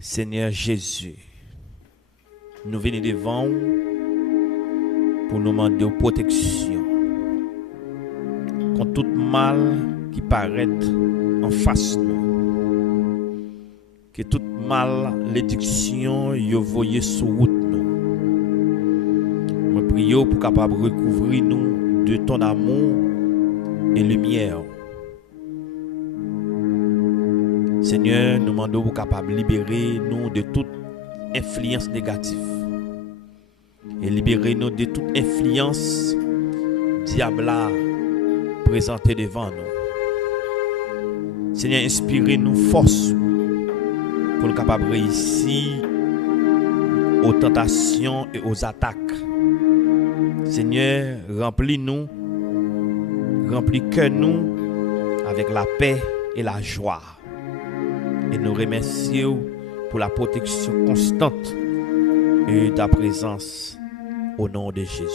Seigneur Jésus, nous venons devant pour nous demander protection contre tout mal qui paraît en face de nous. Que tout mal, l'édiction, yo voyé sur route nous. Nous prions pour capable recouvrir nous de ton amour et lumière. Seigneur, nous demandons pour capable libérer nous de toute influence négative et libérer nous de toute influence diable présentée devant nous. Seigneur, inspirez-nous force pour nous capable réussir aux tentations et aux attaques. Seigneur, remplis-nous, remplis que nous avec la paix et la joie. Et nous remercions pour la protection constante et ta présence au nom de Jésus.